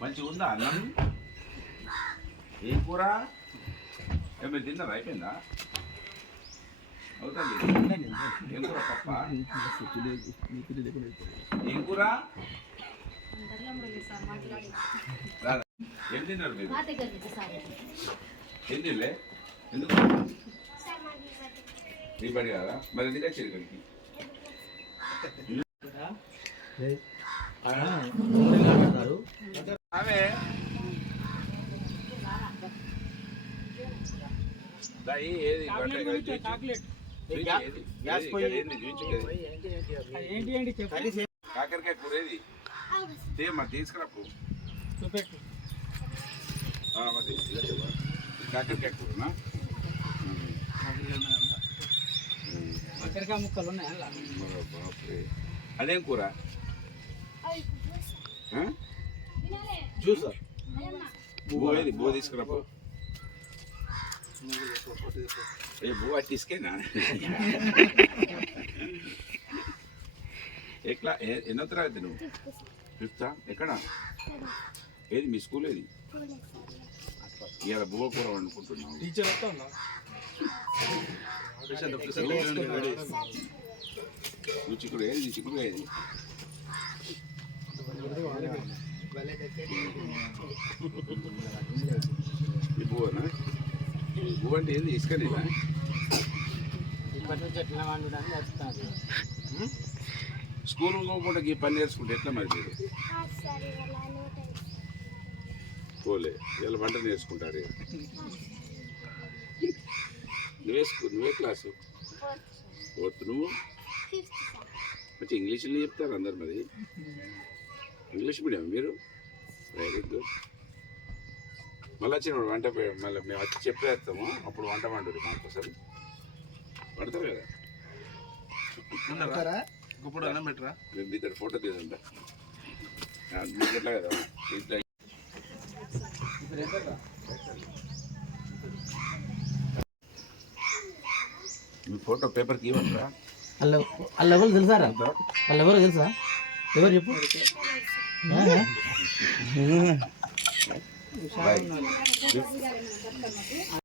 మంచిగా ఉందా అన్నం? ఏం కూర? మీరు తిన్నారా? అయిపోయిందా? అవుతుంది. ఏం కూర? పప్ప. ఏం కూర? ఏం తిన్నారు మీరు? ఏం తినలే? ఎందుకు నీ పని కదా? మరి ఎందుకు వచ్చారు ఇక్కడికి? ఆమె ఏది కాకరకాయ కూర ఏది మరి తీసుకురాపు కాకరకాయ కూరనా? కాకరకాయ ముక్కలు ఉన్నాయా? బాప్రే, అదేం కూర? జ్యూస్ ఏది బో తీసుకురాపు. ఏ బో అట్టిసుకేనా? ఎట్లా ఎన్నో తరగతి నువ్వు? ఫిఫ్తా? ఎక్కడ? ఏది మీ స్కూల్ ఏది? ఇవాళ బువ్వ కూర వండుకుంటున్నావు. టీచర్ నువ్వు చిక్కుడు ఏది? చిక్కుడు ఏది? ఈ బువ్వనా? బువ్వ అంటే ఏంది? ఇసుకనేనా? స్కూల్ పోకుండా ఈ పని నేర్చుకుంటే ఎట్లా మరి మీరు? పోలే ఇలా వంట నేర్చుకుంటారు. నువ్వే క్లాసు? ఫోర్త్. నువ్వు మంచి ఇంగ్లీష్లో చెప్తారు అందరు. మరి ఇంగ్లీష్ మీడియం మీరు? Very good. మళ్ళీ వచ్చినప్పుడు వంట మళ్ళీ మేము వచ్చి చెప్పేస్తాము, అప్పుడు వంట వండురు మాకోసం. పడతారు కదా? ఇప్పుడు అన్నం పెట్టరా? మేము ఇద్దరు ఫోటో తీదంట ఎట్లా కదా? మీ ఫోటో పేపర్కి ఇవ్వండిరా. వాళ్ళు ఎవరు తెలుసారా? వాళ్ళు ఎవరు తెలుసా? ఎవరు చెప్పు. బాయ్.